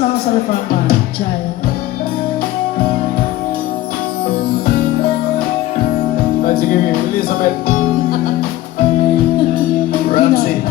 songs are from Jai. Let's give you Elizabeth Ramsey.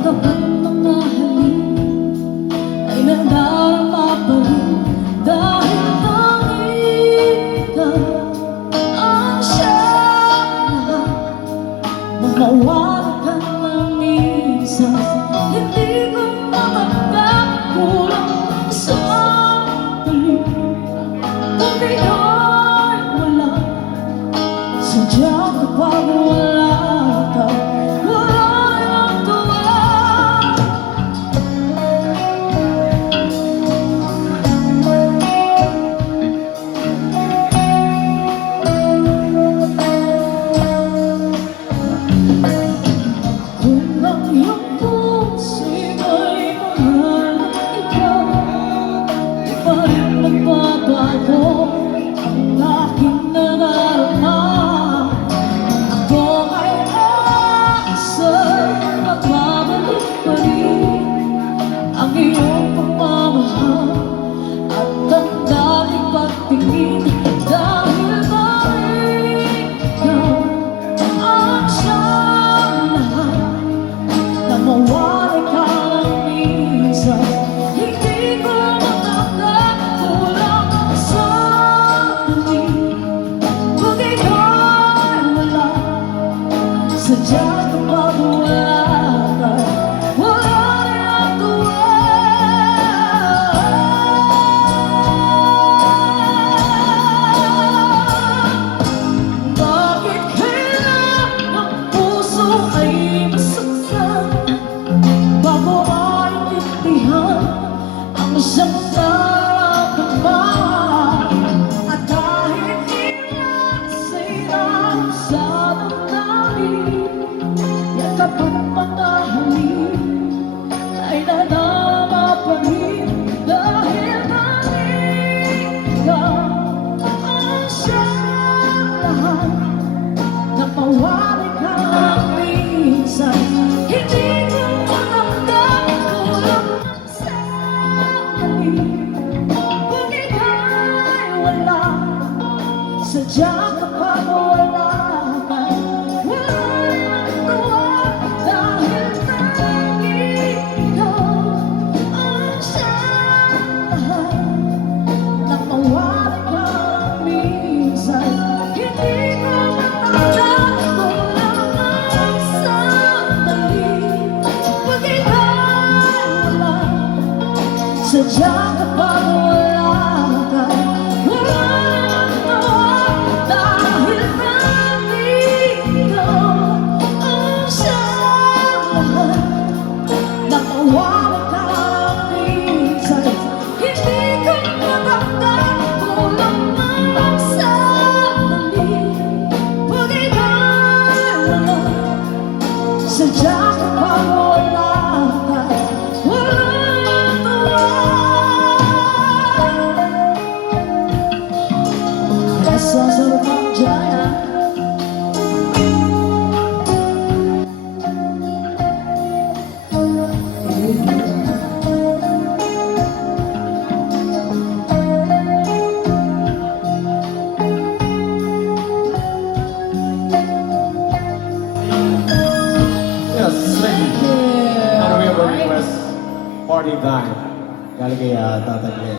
Kapag mga halik ay nadarama pa rin dahil tanging ka ang siyang lahat na mawala ka ng minsan. Hindi ko matanggap kulang sa tuloy kung di ay wala. Sadyang kapag wala ka, sadyang kapag wala ka, wala rin ang tuwa. Bakit kailan ang puso ay masaktan bago maintindihan ang siyang nararamdaman? At kahit ilan sa hirap sa kapag mga halik ay nadama pa rin dahil tanging ka ang siyang lahat na mawala ka ng minsan. Hindi ko matanggap kulang sa halik kung ika'y wala. Sadyang kapag wala ka, sadyang kapag wala ka, wala nang tawa dahil nandito ang siyang lahat na mawala ka minsan. Hindi ko matanggap kulang lang sa mali pag ika'y wala. Sadyang kapag wala ka, songs are from Jaya. Yes, thank you. And we have a request, Party Time. Galing kay Tatay Glenn.